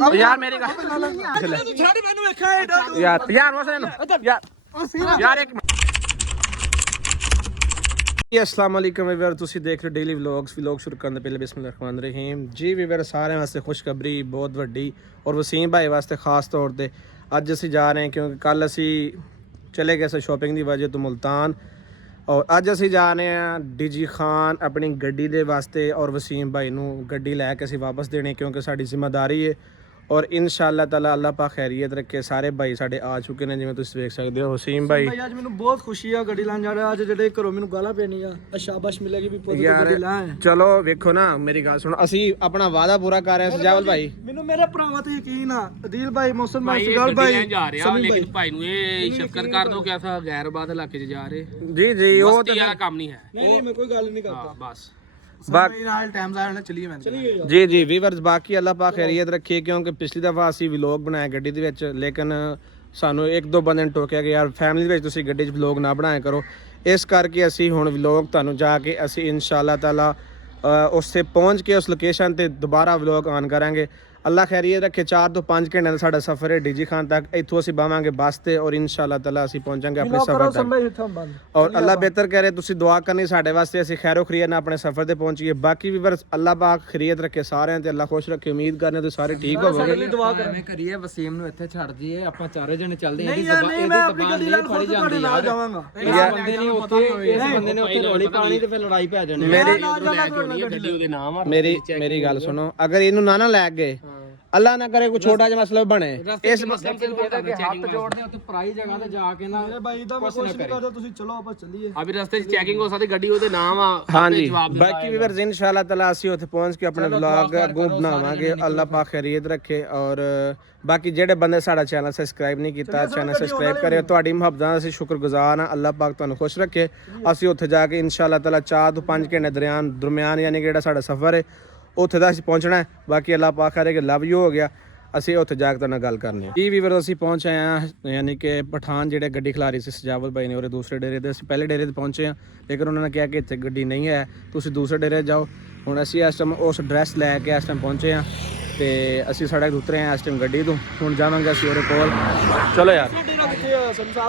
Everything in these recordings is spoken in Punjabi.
यार मेरी यार यार यार एक अस्सलाम वालेकुम वीवर ਤੁਸੀਂ ਦੇਖ ਰਹੇ ਡੇਲੀ ਵਲੌਗਸ ਸ਼ੁਰੂ ਕਰਨ ਤੋਂ ਪਹਿਲੇ ਬਿਸਮਿਲ੍ਲਾਹਿਰ ਰਹਿਮਾਨਿਰ ਰਹੀਮ ਜੀ ਵੀਵਰ ਸਾਰਿਆਂ ਵਾਸਤੇ ਖੁਸ਼ਖਬਰੀ ਬਹੁਤ ਵੱਡੀ ਔਰ ਵਸੀਮ ਭਾਈ ਵਾਸਤੇ ਖਾਸ ਤੌਰ ਤੇ ਅੱਜ ਅਸੀਂ ਜਾ ਰਹੇ ਹਾਂ ਕਿਉਂਕਿ ਕੱਲ ਅਸੀਂ ਚਲੇ ਗਏ ਸੀ ਸ਼ਾਪਿੰਗ ਦੀ ਵਜ੍ਹਾ ਤੋਂ ਮੁਲਤਾਨ और अज असी जा रहे हैं डीजी खान अपनी गड्डी दे वास्ते और वसीम भाई नू गड्डी लैके असी वापस देनी क्योंकि साडी जिम्मेदारी है और इंशाअल्लाह ताला अल्लाह पाक खैरियत रखे सारे भाई साडे आ चुके हैं जिवें तुसीं देख सकते हो वसीम भाई आज मैनू बहुत खुशी है गड्डी लान जा रहा आज जेडे घरों मैनू गाला पैनी आ शाबाश मिलेगी भी पुੱਤ गड्डी लाए चलो वेखो ना मेरी गल सुनो असी अपना वादा पूरा कर रहे हैं सजावल भाई मैनू मेरे भरावां ते यकीन आ अदील भाई मोहसिन भाई सजावल भाई जा रहे हैं लेकिन भाई नू ये शक्कर कर दो क्या था गैरबाद इलाके च जा रहे जी जी वो तो यार काम नहीं है नहीं मैं कोई गल नहीं करता बस जी जी ਵੀਵਰਸ ਬਾਕੀ ਅੱਲਾਹ ਪਾਕ ਖੈਰੀਅਤ ਰੱਖੇ ਕਿਉਂਕਿ ਪਿਛਲੀ ਦਫਾ ਅਸੀਂ ਵਲੌਗ ਬਣਾਇਆ ਗੱਡੀ ਦੇ ਵਿੱਚ ਲੇਕਿਨ ਸਾਨੂੰ ਇੱਕ ਦੋ ਬੰਦੇ ਨੇ ਟੋਕਿਆ ਕਿ ਯਾਰ ਫੈਮਿਲੀ ਵਿੱਚ ਤੁਸੀਂ ਗੱਡੀ 'ਚ ਵਲੌਗ ਨਾ ਬਣਾਇਆ ਕਰੋ ਇਸ ਕਰਕੇ ਅਸੀਂ ਹੁਣ ਵਲੌਗ ਤੁਹਾਨੂੰ ਜਾ ਕੇ ਅਸੀਂ ਇਨਸ਼ਾਅੱਲਾ ਤਾਲਾ ਉੱਥੇ ਪਹੁੰਚ ਕੇ ਉਸ ਲੋਕੇਸ਼ਨ ਤੇ ਦੁਬਾਰਾ ਵਲੌਗ ਆਨ ਕਰਾਂਗੇ अल्लाह खैरियत रखे 4 ਤੋਂ 5 घंटे का साडा सफर है डीजी खान तक इत्थों ਅਸੀਂ ਬਾਵਾਂਗੇ ਬੱਸ ਤੇ और इंशाअल्लाह ताला ਅਸੀਂ ਪਹੁੰਚਾਂਗੇ ਆਪਣੇ ਸਫ਼ਰ ਤੱਕ और अल्लाह बेहतर करे ਤੁਸੀਂ ਦੁਆ ਕਰਨੀ ਸਾਡੇ ਵਾਸਤੇ ਅਸੀਂ ਖੈਰੋ ਖਰੀਅਤ ਨਾਲ ਆਪਣੇ ਸਫ਼ਰ ਤੇ ਪਹੁੰਚੀਏ ਬਾਕੀ ਵੀ ਬਸ ਅੱਲਾਹ ਪਾਕ ਖੈਰੀਅਤ ਰੱਖੇ ਸਾਰਿਆਂ ਤੇ ਅੱਲਾਹ ਖੁਸ਼ ਰੱਖੇ ਉਮੀਦ ਕਰਨੇ ਤੇ ਸਾਰੇ ਠੀਕ ਹੋਵੋਗੇ ਦੁਆ ਐਵੇਂ ਕਰੀਏ ਵਸੀਮ ਨੂੰ ਇੱਥੇ ਛੱਡ ਜੀਏ ਆਪਾਂ ਚਾਰੇ ਜਣੇ ਚੱਲਦੇ ਨਹੀਂ ਯਾਰ ਨਹੀਂ ਮੈਂ ਆਪਣੀ ਗੱਡੀ ਨਾਲ ਖੁਦ ਤੁਹਾਡੇ ਨਾਲ ਜਾਵਾਂਗਾ ਇਸ ਬੰਦੇ ਨੇ ਉੱਥੇ ਰੋਲੀ ਪਾਣੀ ਤੇ ਫਿਰ ਲੜਾਈ ਪੈ ਜਾਣੀ ਗੱਡੀ ਉਹਦੇ ਨਾਮ ਆ मेरी गल सुनो अगर इनू ना लै गए अल्लाह ना करे कोई छोटा जिहा मसला बने इस ਹੱਥ ਜੋੜਦੇ ਉੱਤੇ ਪਰਾਈ ਜਗ੍ਹਾ ਤੇ ਜਾ ਕੇ ਨਾ ਭਾਈ ਦਾ ਮੈਂ ਕੋਸ਼ਿਸ਼ ਕਰਦਾ ਤੁਸੀਂ ਚਲੋ ਆਪਾਂ ਚੱਲੀਏ ਅਭੀ ਰਸਤੇ 'ਚ ਚੈਕਿੰਗ ਹੋ ਸਕਦੀ ਗੱਡੀ ਉਹਦੇ ਨਾਮ ਆ हाँ जी बाकी व्यूअर्स इंशाल्लाह ताला ਅਸੀਂ ਉੱਥੇ ਪਹੁੰਚ ਕੇ ਆਪਣੇ ਵਲੌਗ ਅੱਗੋਂ ਬਣਾਵਾਂਗੇ ਅੱਲਾਹ ਪਾਕ ਖੈਰੀਅਤ ਰੱਖੇ ਔਰ ਬਾਕੀ ਜਿਹੜੇ ਬੰਦੇ ਸਾਡਾ ਚੈਨਲ ਸਬਸਕ੍ਰਾਈਬ ਨਹੀਂ ਕੀਤਾ ਚੈਨਲ ਸਬਸਕ੍ਰਾਈਬ ਕਰਿਓ ਤੁਹਾਡੀ ਮੁਹੱਬਤਾਂ ਦਾ ਅਸੀਂ ਸ਼ੁਕਰਗੁਜ਼ਾਰ ਹਾਂ ਅੱਲਾਹ ਪਾਕ ਤੁਹਾਨੂੰ ਖੁਸ਼ ਰੱਖੇ ਅਸੀਂ ਉੱਥੇ ਜਾ ਕੇ ਇੰਸ਼ਾਅੱਲਾਹ ਤਾਲਾ 4 ਤੋਂ 5 ਘੰਟੇ ਦਰਮਿਆਨ ਯਾਨੀ ਕਿ ਜਿਹੜਾ ਸਾਡਾ ਸਫ਼ਰ ਹੈ ਉੱਥੇ ਦਾ ਅਸੀਂ ਪਹੁੰਚਣਾ ਬਾਕੀ ਅੱਲਾਹ ਪਾਕ ਕਰੇ ਕਿ ਲਵ ਯੂ ਹੋ ਗਿਆ ਅਸੀਂ ਉੱਥੇ ਜਾ ਕੇ ਤੁਹਾਡੇ ਨਾਲ ਗੱਲ ਕਰਨੀ ਹੈ ਜੀ ਵੀਵਰ ਅਸੀਂ ਪਹੁੰਚ ਆਏ ਹਾਂ ਯਾਨੀ ਕਿ ਪਠਾਨ ਜਿਹੜੇ ਗੱਡੀ ਖਿਲਾ ਰਹੀ ਸੀ ਸਜਾਵਲ ਭਾਈ ਨੇ ਉਹਦੇ ਦੂਸਰੇ ਡੇਰੇ ਤੇ ਅਸੀਂ ਪਹਿਲੇ ਡੇਰੇ ਤੇ ਪਹੁੰਚੇ ਹਾਂ ਲੇਕਿਨ ਉਹਨਾਂ ਨੇ ਕਿਹਾ ਕਿ ਇੱਥੇ ਗੱਡੀ ਨਹੀਂ ਹੈ ਤੁਸੀਂ ਦੂਸਰੇ ਡੇਰੇ ਜਾਓ ਹੁਣ ਅਸੀਂ ਇਸ ਟਾਈਮ ਉਸ ਐਡਰੈਸ ਲੈ ਕੇ ਇਸ ਟਾਈਮ ਪਹੁੰਚੇ ਹਾਂ ਤੇ ਅਸੀਂ ਸੜਕ ਉਤਰੇ ਹਾਂ ਇਸ ਟਾਈਮ ਗੱਡੀ ਤੋਂ ਹੁਣ ਜਾਵਾਂਗੇ ਅਸੀਂ ਉਹਦੇ ਕੋਲ ਚਲੋ ਯਾਰ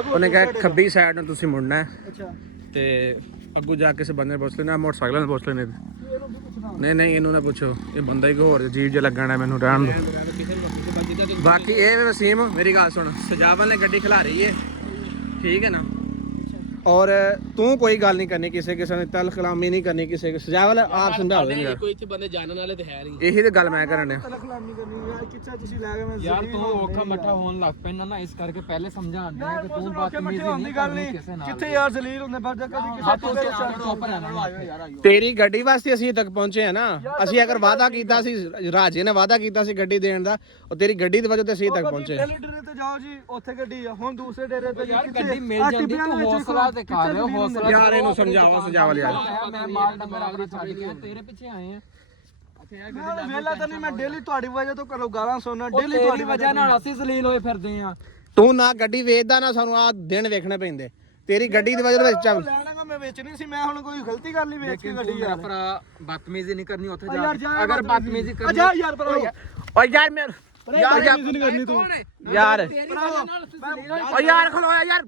ਉਹਨੇ ਕਿਹਾ ਖੱਬੀ ਸਾਈਡ ਨੂੰ ਤੁਸੀਂ ਮੁੜਨਾ ਹੈ ਅੱਛਾ ਤੇ ਅੱਗੋਂ ਜਾ ਕੇ ਸੇ ਬੰਦੇ ਪੁੱਛ ਲੈਣਾ ਮੋਟਰਸਾਈਕਲ ਨਾਲ ਪੁੱਛ ਲੈਣੇ ਨਹੀਂ ਇਹਨੂੰ ਨਾ ਪੁੱਛੋ ਇਹ ਬੰਦਾ ਹੀ ਕੋਈ ਹੋਰ ਅਜੀਬ ਜਿਹਾ ਲੱਗਣਾ ਮੈਨੂੰ ਰਹਿਣ ਦੋ ਬਾਕੀ ਇਹ ਵਸੀਮ ਮੇਰੀ ਗੱਲ ਸੁਣ ਸਜਾਵਲ ਨੇ ਗੱਡੀ ਖਿਲਾ ਰਹੀ ਹੈ ਠੀਕ ਹੈ ਨਾ और तू कोई गल नहीं करनी किसी किसी ने तल कलामी नहीं करनी किसी सजावल आप समझा दो यार ਕੋਈ ਇੱਥੇ ਬੰਦੇ ਜਾਣਨ ਵਾਲੇ ਤੇ ਹੈ ਨਹੀਂ यही तो गल मैं करने ਤਲਖਲਾਮੀ ਕਰਨੀ ਯਾਰ ਕਿੱਥੇ ਤੁਸੀਂ ਲੈ ਗਏ ਮੈਂ ਯਾਰ ਤੂੰ ਔਖਾ ਮੱਠਾ ਹੋਣ ਲੱਗ ਪੈਣਾ ਨਾ ਇਸ ਕਰਕੇ ਪਹਿਲੇ ਸਮਝਾਉਂਦੇ ਆ ਕਿ ਤੂੰ ਬਦਤਮੀਜ਼ੀ ਨਹੀਂ ਕਰਨੀ ਕਿਸੇ ਨਾਲ ਕਿੱਥੇ ਯਾਰ ਜ਼ਲੀਲ ਹੁੰਦੇ ਪਰ ਕਦੀ ਕਿਸੇ तेरी गड्डी वास्ते ਅਸੀਂ ਤੱਕ ਪਹੁੰਚੇ ਆ ਨਾ ਅਸੀਂ ਅਗਰ ਵਾਅਦਾ ਕੀਤਾ ਸੀ ਰਾਜੇ ਨੇ ਵਾਅਦਾ ਕੀਤਾ ਸੀ ਗੱਡੀ ਦੇਣ ਦਾ ਉਹ ਤੇਰੀ ਗੱਡੀ ਦੀ ਵਜ੍ਹਾ ਤੇ ਅਸੀਂ ਤੱਕ ਪਹੁੰਚੇ ਪਹਿਲੇ ਡੇਰੇ ਤੇ ਜਾਓ ਜੀ ਉੱਥੇ ਗੱਡੀ ਆ ਹੁਣ ਦੂਸਰੇ ਡੇਰੇ ਤੇ ਯਾਰ ਗੱਡੀ ਮਿਲ ਜਾਂਦੀ ਤੂੰ ਹੌਸਲਾ ਤੇ ਕਰ ਰਿਹਾ ਹੌਸਲਾ ਯਾਰ ਇਹਨੂੰ ਸਮਝਾਓ ਸਜਾਵਲ ਯਾਰ ਮੈਂ ਮਾਲ ਨੰਬਰ ਅਗਰ ਛੱਡ ਗਿਆ ਤੇਰੇ ਪਿੱਛੇ ਆਏ ਆ ਮੈਂ ਵੇਲਾ ਤਾਂ ਨਹੀਂ ਮੈਂ ਡੇਲੀ ਤੁਹਾਡੀ ਵਜ੍ਹਾ ਤੋਂ ਘਰੋਂ ਗਾਲਾਂ ਸੁਣਨਾ ਡੇਲੀ ਤੁਹਾਡੀ ਵਜ੍ਹਾ ਨਾਲ ਅਸੀਂ ਜ਼ਲੀਲ ਹੋਏ ਫਿਰਦੇ ਆ ਤੂੰ ਨਾ ਗੱਡੀ ਵੇਚਦਾ ਨਾ ਸਾਨੂੰ ਆ ਦਿਨ ਵੇਖਣੇ ਪੈਂਦੇ ਤੇਰੀ ਗੱਡੀ ਦੀ ਵਜ੍ਹਾ ਵਿੱਚ ਚੱਲ ਲੈਣਾਗਾ ਮੈਂ ਵੇਚਣੀ ਸੀ ਮੈਂ ਹੁਣ ਕੋਈ ਗਲਤੀ ਕਰ ਲਈ ਵੇਚ ਕੇ ਗੱਡੀ ਯਾਰ ਭਰਾ ਬਦਤਮੀਜ਼ੀ ਨਹੀਂ ਕਰਨੀ ਉੱਥੇ ਯਾਰ ਜਾ ਅਗਰ ਬਦਤਮੀਜ਼ੀ ਕਰਨੀ ਜਾ ਯਾਰ ਭਰਾ ਓ ਯਾਰ ਮੇਰੇ ਯਾਰ ਨਹੀਂ ਕਰਨੀ ਤੂੰ ਯਾਰ ਓ ਯਾਰ ਖਲੋਇਆ ਯਾਰ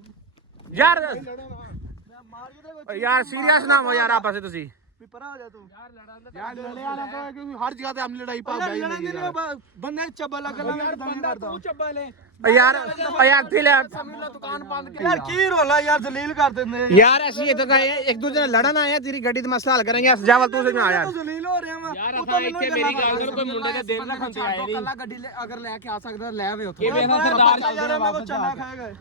यार सीरियस ना हो यार आपस में तुसी ਵੀ ਪਰਾ ਹੋ ਜਾ ਤੂੰ यार लड़या ना कहो क्योंकि हर जगह पे हम लड़ाई पा गए ਬੰਦੇ ਚੱਬਾ ਲੱਗ ਬੰਦਾ ਤੂੰ ਚੱਬਾ ਲੈ यार दिल ਦੁਕਾਨ ਬੰਦ ਯਾਰ ਕੀ ਰੋਲਾ ਯਾਰ ਜ਼ਲੀਲ ਕਰ ਦਿੰਦੇ यार ऐसी ये तो गए एक दूसरे से लड़न आए तेरी गाड़ी का मसला हल करेंगे सजावल तू से आ यार ਤੂੰ ਜ਼ਲੀਲ ਹੋ ਰਿਹਾ ਵਾ ਯਾਰ ਆਪਾਂ ਇੱਥੇ ਮੇਰੀ ਗੱਲ ਸੁਣ ਕੋਈ ਮੁੰਡੇ ਦੇ ਦਿਲ ਨਾ ਖੰਦੇ ਆਏ ਨਹੀਂ ਕੱਲਾ ਗੱਡੀ ਅਗਰ ਲੈ ਕੇ ਆ ਸਕਦਾ ਲੈ ਆਵੇ ਉੱਥੇ ਕਿਵੇਂ ਦਾ ਸਰਦਾਰ ਯਾਰ ਮੈਂ ਕੋ ਚੰਨਾ ਖਾਏਗਾ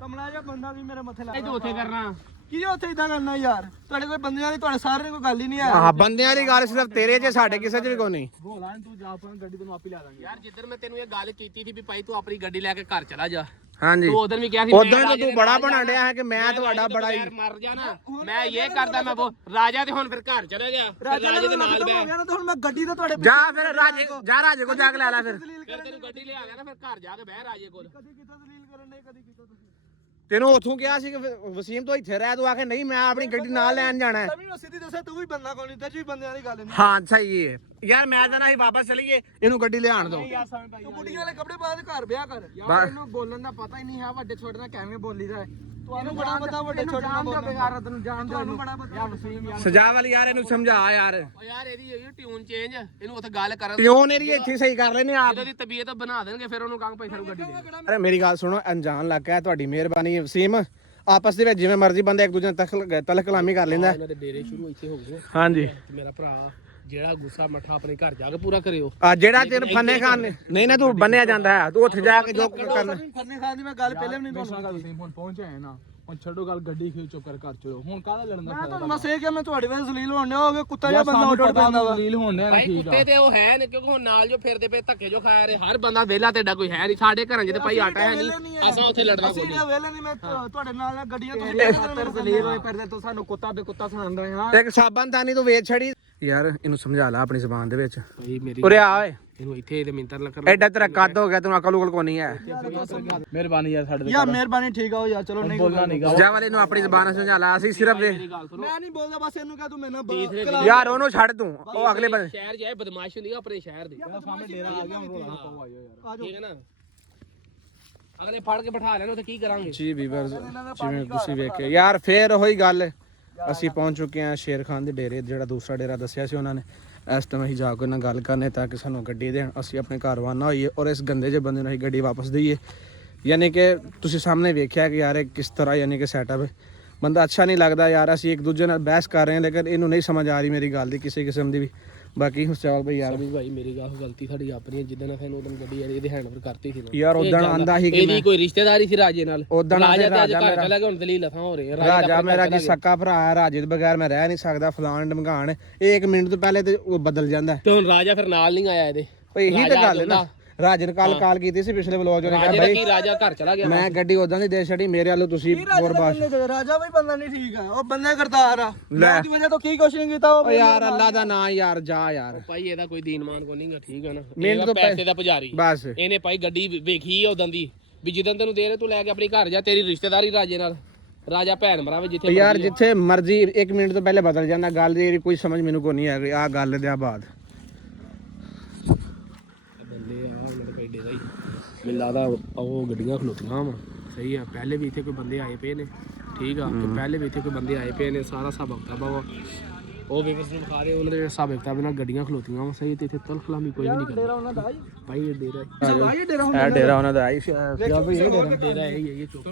ਕਮਲਾ ਜਿਹਾ ਬੰਦਾ ਵੀ ਮੇਰੇ ਮੱਥੇ ਇਹ ਉੱਥੇ ਕਰਨਾ ਕੀ ਉੱਥੇ ਇਦਾਂ ਕਰਨਾ ਯਾਰ ਤੁਹਾਡੇ ਕੋਈ ਬੰਦਿਆਂ ਦੀ ਤੁਹਾਡੇ ਸਾਰੇ ਦੀ ਕੋਈ ਗੱਲ ਹੀ ਨਹੀਂ ਆ हां बंदियां दी गल सिर्फ तेरे च साडे किसे च भी कोई नहीं ਭੋਲਾ ਤੂੰ ਜਾ ਆਪਾਂ ਗੱਡੀ ਤੈਨੂੰ ਆਪੇ ਲੈ ਦਾਂਗੇ ਯਾਰ ਜਿੱਦਣ ਮੈਂ ਤੈਨੂੰ ਇਹ ਗੱਲ ਕੀਤੀ ਸੀ ਵੀ ਭਾਈ ਤੂੰ ਆਪਣੀ ਗੱਡੀ ਲੈ ਕੇ ਘਰ ਚਲਾ ਜਾ हां जी ਤੂੰ ਉਦੋਂ ਵੀ ਕਿਹਾ ਸੀ उधर तो तू बड़ा बना दिया है कि मैं ਤੁਹਾਡਾ बड़ा ही ਮਰ ਜਾਣਾ ਮੈਂ ਇਹ ਕਰਦਾ ਮੈਂ ਉਹ ਰਾਜਾ ਤੇ ਹੁਣ ਫਿਰ ਘਰ ਚਲਾ ਗਿਆ ਰਾਜੇ ਦੇ ਨਾਲ ਬੈ ਤਾਂ ਹੁਣ ਮੈਂ ਗੱਡੀ ਤਾਂ ਤੁਹਾਡੇ जा फिर राजे को जाके ले ला फिर ਫਿਰ ਤੈਨੂੰ ਗੱਡੀ ਲਿਆ ਗਿਆ ਨਾ ਫਿਰ ਘਰ ਜਾ ਕੇ ਬਹਿ ਰਾਜੇ ਕੋਲ ਕਦੀ ਕੀਤਾ ਦਲੀਲ ਕਰਨ ਨਹੀਂ ਕਦੀ ਕੀਤਾ ਤੁਸੀਂ ਤੈਨੂੰ ਉਥੋਂ ਕਿਹਾ ਸੀ ਕਿ ਵਸੀਮ ਤੋਂ ਇੱਥੇ ਰਹਿ ਤੂੰ ਆਖੇ ਨਹੀਂ ਮੈਂ ਆਪਣੀ ਗੱਡੀ ਨਾਲ ਲੈਣ ਜਾਣਾ ਹੈ ਤੈਨੂੰ ਸਿੱਧੀ ਦੱਸਿਆ ਤੂੰ ਵੀ ਬੰਦਾ ਕੋਈ ਨਹੀਂ ਤੇ ਜੀ ਬੰਦਿਆਂ ਦੀ ਗੱਲ ਨਹੀਂ हाँ सही है ਯਾਰ ਮੈਂ ਤਾਂ ਨਾ ਹੀ ਵਾਪਸ ਚਲੀਏ, ਇਹਨੂੰ ਗੱਡੀ ਲਿਆਣ ਦਿਓ। ਤੂੰ ਬੁੱਢੀਆਂ ਵਾਲੇ ਕੱਪੜੇ ਪਾ ਕੇ ਘਰ ਵਿਆਹ ਕਰ। ਯਾਰ ਇਹਨੂੰ ਬੋਲਣ ਦਾ ਪਤਾ ਹੀ ਨਹੀਂ ਹੈ, ਵੱਡੇ ਛੋਟੇ ਨਾਲ ਕਿਵੇਂ ਬੋਲੀਦਾ ਹੈ। ਤੁਹਾਨੂੰ ਬੜਾ ਪਤਾ ਵੱਡੇ ਛੋਟੇ ਨਾਲ ਬੋਲਣਾ। ਬੇਕਾਰ ਤੈਨੂੰ ਜਾਣ ਦੇ ਤੁਹਾਨੂੰ ਬੜਾ ਪਤਾ। ਯਾਰ ਵਸੀਮ ਯਾਰ ਸਜਾ ਵਾਲੀ ਯਾਰ ਇਹਨੂੰ ਸਮਝਾ ਯਾਰ। ਓ ਯਾਰ ਇਹਦੀ ਟਿਊਨ ਚੇਂਜ, ਇਹਨੂੰ ਉੱਥੇ ਗੱਲ ਕਰਨ ਟਿਊਨ ਇਹਦੀ ਇੱਥੇ ਸਹੀ ਕਰ ਲੈਨੇ ਆਪ। ਜਦੋਂ ਦੀ ਤਬੀਅਤ ਬਣਾ ਦੇਣਗੇ ਫਿਰ ਉਹਨੂੰ ਕਹਾਂਗੇ ਪੈਸੇ ਨੂੰ ਗੱਡੀ ਦੇ। ਅਰੇ ਮੇਰੀ ਗੱਲ ਸੁਣੋ, ਅਣਜਾਣ ਲੱਗਾ ਹੈ, ਤੁਹਾਡੀ ਮਿਹਰਬਾਨੀ ਹੈ ਵਸੀਮ। ਆਪਸ ਦੇ ਵਿੱਚ ਜਿਵੇਂ ਮਰਜ਼ੀ ਬੰਦੇ ਇੱਕ ਦੂਜੇ ਨਾਲ ਤਲਕ ਕਲਾਮੀ ਕਰ ਲੈਂਦਾ। ਇਹਨਾਂ ਦੇ ਡੇਰੇ ਸ਼ੁਰੂ ਇੱਥੇ ਹੋ ਗਏ। ਹਾਂਜੀ ਮੇਰਾ ਭਰਾ ਜਿਹੜਾ ਗੁੱਸਾ ਮੱਠਾ ਆਪਣੇ ਘਰ ਜਾ ਕੇ ਪੂਰਾ ਕਰਿਓ। ਆ ਜਿਹੜਾ ਤੈਨੂੰ ਫੰਨੇ ਖਾਨ ਨਹੀਂ ਨਾ ਤੂੰ ਬੰਨਿਆ ਜਾਂਦਾ ਹੈ, ਤੂੰ ਉੱਥੇ ਜਾ ਕੇ ਜੋ ਕਰਨਾ। ਫਰਨੇ ਖਾਨ ਦੀ ਮੈਂ ਗੱਲ ਪਹਿਲੇ ਵੀ ਨਹੀਂ ਤੁਹਾਨੂੰ ਵਸੀਮ ਹੁਣ ਪਹੁੰਚਿਆ ਹੈ ਨਾ, ਹੁਣ ਛੱਡੋ ਗੱਲ, ਗੱਡੀ ਖਿੱਚੋ ਕਰ ਘਰ ਚਲੋ। ਹੁਣ ਕਾਹਦਾ ਲੜਨ ਦਾ ਮੈਂ ਤੁਹਾਨੂੰ ਬਸ ਇਹ ਕਿਹਾ, ਮੈਂ ਤੁਹਾਡੇ ਵੇਲੇ ਜ਼ਲੀਲ ਹੋਣ ਡਿਆ ਹੋਗੇ, ਕੁੱਤਾ ਜਿਹਾ ਬੰਦਾ ਉੱਡ ਪੈਂਦਾ ਵਾ। ਲੀਲ ਹੋਣ ਡਿਆ ਨਾ, ਭਾਈ ਠੀਕ ਆ। ਕੁੱਤੇ ਤੇ ਉਹ ਹੈ ਨੇ, ਕਿਉਂਕਿ ਹੁਣ ਨਾਲ ਜੋ ਫਿਰਦੇ ਪਏ ਧੱਕੇ ਜੋ ਖਾਇਆ ਰਹੇ, ਹਰ ਬੰਦਾ ਵਿਹਲਾ ਤੇ ਏਡਾ ਕੋਈ ਹੈ ਨਹੀਂ। ਸਾਡੇ ਘਰਾਂ 'ਚ ਤੇ ਭਾਈ ਆਟਾ ਹੈ ਨਹੀਂ, ਅਸਾਂ ਉੱਥੇ ਲੜਨਾ ਕੋਈ ਅਸੀਂ ਨਹੀਂ। ਵੇਲੇ ਨਹੀਂ, ਮੈਂ ਤੁਹਾਡੇ ਨਾਲ ਗੱਡੀਆਂ ਤੋਂ ਖਾਤਰ ਜ਼ਲੀਲ ਹੋਏ ਫਿਰਦੇ ਤੂੰ ਸਾਨੂੰ ਕੁੱਤਾ ਬੇਕੁੱਤਾ ਸੁਣਾਉਂਦਾ ਹੈ। ਇੱਕ ਸਾਬਨ ਤਾਂ ਨਹੀਂ ਤੂੰ ਵੇਚ ਛੜੀ ਯਾਰ। ਇਹਨੂੰ ਸਮਝਾ ਲੈ ਆਪਣੀ ਜ਼ੁਬਾਨ ਦੇ ਵਿੱਚ। ਭਾਈ ਮੇਰੀ ਉਰੇ ਆ ਓਏ, ਇਹਨੂੰ ਇੱਥੇ ਤੇ ਮਿੰਤਰ ਲੱਗ ਐਡਾ ਤੇਰਾ ਕੱਦ ਹੋ ਗਿਆ, ਤੈਨੂੰ ਅਕਲ ਉਕਲ ਕੋ ਨਹੀਂ ਹੈ। ਮਿਹਰਬਾਨੀ ਯਾਰ ਸਾਡੇ ਯਾਰ ਮਿਹਰਬਾਨੀ, ਠੀਕ ਆ ਉਹ ਯਾਰ, ਚਲੋ ਨਹੀਂ ਬੋਲਣਾ ਨਹੀਂ ਗਾ। ਜਾ ਵਾਲੇ ਨੂੰ ਆਪਣੀ ਜ਼ੁਬਾਨ ਸਮਝਾ ਲੈ। ਅਸੀਂ ਸਿਰਫ ਮੈਂ ਨਹੀਂ ਬੋਲਦਾ, ਬਸ ਇਹਨੂੰ ਕਹ ਤੂੰ ਮੇਰੇ ਨਾਲ ਯਾਰ ਉਹਨੂੰ ਛੱਡ ਤੂੰ, ਉਹ ਅਗਲੇ ਬੰਦੇ ਸ਼ਹਿਰ ਜਾਏ ਬਦਮਾਸ਼ ਹੁੰਦੀ ਆ ਆਪਣੇ ਸ਼ਹਿਰ ਦੇ, ਸਾਹਮਣੇ ਡੇਰਾ ਆ ਗਿਆ, ਹੁਣ ਰੋਲਾ ਪਾਓ ਆਇਓ ਯਾਰ। ਠੀਕ ਹੈ ਨਾ। ਅਗਲੇ ਫੜ ਕੇ ਬਿਠਾ ਲੈਣ ਉੱਥੇ ਕੀ ਕਰਾਂਗੇ। ਜੀ ਵੀਵਰਸ, ਜਿਵੇਂ ਤੁਸੀਂ ਵੇਖਿਆ ਯਾਰ, ਫੇਰ ਉਹੀ ਗੱਲ, ਅਸੀਂ ਪਹੁੰਚ ਚੁੱਕੇ ਹਾਂ ਸ਼ੇਰ ਖਾਨ ਦੇ ਡੇਰੇ, ਜਿਹੜਾ ਦੂਸਰਾ ਡੇਰਾ ਦੱਸਿਆ ਸੀ ਉਹਨਾਂ ਨੇ। ਇਸ ਟਾਈਮ ਅਸੀਂ ਜਾ ਕੇ ਉਹਨਾਂ ਨਾਲ ਗੱਲ ਕਰਨੇ ਤਾਂ ਕਿ ਸਾਨੂੰ ਗੱਡੀ ਦੇਣ, ਅਸੀਂ ਆਪਣੇ ਘਰ ਰਵਾਨਾ ਹੋਈਏ ਔਰ ਇਸ ਗੰਦੇ ਜਿਹੇ ਬੰਦੇ ਨੂੰ ਅਸੀਂ ਗੱਡੀ ਵਾਪਸ ਦਈਏ। ਯਾਨੀ ਕਿ ਤੁਸੀਂ ਸਾਹਮਣੇ ਵੇਖਿਆ ਕਿ ਯਾਰ ਇਹ ਕਿਸ ਤਰ੍ਹਾਂ ਯਾਨੀ ਕਿ ਸੈਟਅਪ ਹੈ। ਬੰਦਾ ਅੱਛਾ ਨਹੀਂ ਲੱਗਦਾ ਯਾਰ। ਅਸੀਂ ਇੱਕ ਦੂਜੇ ਨਾਲ ਬਹਿਸ ਕਰ ਰਹੇ ਹਾਂ, ਲੇਕਿਨ ਇਹਨੂੰ ਨਹੀਂ ਸਮਝ ਆ ਰਹੀ ਮੇਰੀ ਗੱਲ ਦੀ ਕਿਸੇ ਕਿਸਮ ਦੀ ਵੀ। ਬਾਕੀ ਹੁਸਚਾਲ ਭਾਈ ਯਾਰ, ਭਾਈ ਮੇਰੀ ਗੱਲ ਗਲਤੀ ਸਾਡੀ ਆਪਣੀ ਹੈ। ਜਿੱਦਣ ਅਸੀਂ ਉਦੋਂ ਗੱਡੀ ਇਹਦੇ ਹੈਂਡਓਵਰ ਕਰਤੀ ਸੀ ਨਾ ਯਾਰ ਉਦਣ ਆਂਦਾ ਸੀ ਕਿ ਇਹਦੀ ਕੋਈ ਰਿਸ਼ਤੇਦਾਰੀ ਸੀ ਰਾਜੇ ਨਾਲ। ਉਦਣ ਰਾਜਾ ਤੇ ਅੱਜ ਰਾਜਾ ਘਰ ਚਲਾ ਗਿਆ, ਹੁਣ ਦਲੀਲ ਲਥਾਂ ਹੋ ਰਹੇ। ਰਾਜਾ ਮੇਰਾ ਜੀ ਸੱਕਾ ਭਰਾ ਹੈ, ਰਾਜੇ ਦੇ ਬਗੈਰ ਮੈਂ ਰਹਿ ਨਹੀਂ ਸਕਦਾ, ਫਲਾਣ ਢਮਕਾਣ। ਇਹ 1 ਮਿੰਟ ਤੋਂ ਪਹਿਲੇ ਤੇ ਉਹ ਬਦਲ ਜਾਂਦਾ। ਤੇ ਹੁਣ ਰਾਜਾ ਫਿਰ ਨਾਲ ਨਹੀਂ ਆਇਆ ਇਹਦੇ। ਓਏ ਇਹੀ ਤਾਂ ਗੱਲ ਹੈ ਨਾ। ਰਾਜੇ ਨੇ ਕਾਲ ਕੀਤੀ ਸੀ ਪਿਛਲੇ ਵਲੋਗ ਚ, ਰਾਜੇ ਦਾ ਕੀ, ਰਾਜਾ ਘਰ ਚਲਾ ਗਿਆ। ਮੈਂ ਗੱਡੀ ਉਦਾਂ ਦੀ ਦੇ ਛੜੀ, ਮੇਰੇ ਵੱਲੋਂ ਤੁਸੀਂ ਹੋਰ ਬਾਤ। ਰਾਜਾ ਵੀ ਬੰਦਾ ਨਹੀਂ ਠੀਕ ਆ, ਉਹ ਬੰਦੇ ਕਰਤਾਰ ਆ। ਉਹਦੀ ਵਜ੍ਹਾ ਤੋਂ ਕੀ ਕੁਛ ਨਹੀਂ ਕੀਤਾ ਉਹ। ਓ ਯਾਰ ਅੱਲਾ ਦਾ ਨਾਂ ਯਾਰ, ਜਾ ਯਾਰ। ਭਾਈ ਇਹਦਾ ਕੋਈ ਦੀਨਮਾਨ ਕੋ ਨਹੀਂਗਾ, ਠੀਕ ਹੈ ਨਾ। ਮਿਹਨਤ ਤੋਂ ਪੈਸੇ ਦਾ ਪੁਜਾਰੀ। ਬਸ ਇਹਨੇ ਭਾਈ ਗੱਡੀ ਵੇਖੀ ਉਦੋਂ ਦੀ ਵੀ ਜਿੱਦਣ ਤੈਨੂੰ ਦੇ ਰਹੇ ਤੂੰ ਲੈ ਕੇ ਆਪਣੀ ਘਰ ਜਾ, ਤੇਰੀ ਰਿਸ਼ਤੇਦਾਰੀ ਰਾਜੇ ਨਾਲ। ਰਾਜਾ ਭੈਣ ਭਰਾਵੇ ਜਿੱਥੇ ਯਾਰ ਜਿੱਥੇ ਮਰਜ਼ੀ 1 ਮਿੰਟ ਤੋਂ ਪਹਿਲੇ ਬਦਲ ਜਾਂਦਾ। ਗੱਲ ਦੀ ਕੋਈ ਸਮਝ ਮੈਨੂੰ ਕੋ ਨਹੀਂ ਆ ਗਈ ਆ ਗੱਲ ਦੇ ਬਾਅਦ। ਬੰਦੇ ਆ ਉਹਨਾਂ ਦੇ ਕੋਈ ਡੇਰਾ ਹੀ ਮੈਨੂੰ ਲੱਗਦਾ ਉਹ ਗੱਡੀਆਂ ਖਲੋਤੀਆਂ ਵਾ। ਸਹੀ ਆ, ਪਹਿਲੇ ਵੀ ਇੱਥੇ ਕੋਈ ਬੰਦੇ ਆਏ ਪਏ ਨੇ, ਠੀਕ ਆ। ਤੇ ਪਹਿਲੇ ਵੀ ਇੱਥੇ ਕੋਈ ਬੰਦੇ ਆਏ ਪਏ ਨੇ, ਸਾਰਾ ਹਿਸਾਬ ਕਿਤਾਬ ਵਾ ਉਹ ਵੇਵਸ ਨੂੰ ਖਾ ਰਹੇ, ਉਹਨਾਂ ਦੇ ਹਿਸਾਬ ਕਿਤਾਬ ਨਾਲ ਗੱਡੀਆਂ ਖਲੋਤੀਆਂ ਵਾ। ਸਹੀ ਤੇ ਇੱਥੇ ਤਲਖਲਾਮੀ ਕੋਈ ਵੀ ਨਹੀਂ ਕਰਦਾ। ਉਹਨਾਂ ਦਾ ਭਾਈ ਇਹ ਡੇਰਾ ਇਹ ਡੇਰਾ ਇਹ ਡੇਰਾ ਉਹਨਾਂ ਦਾ ਆਈ ਸੀ। ਡੇਰਾ ਇਹ ਚੁੱਕ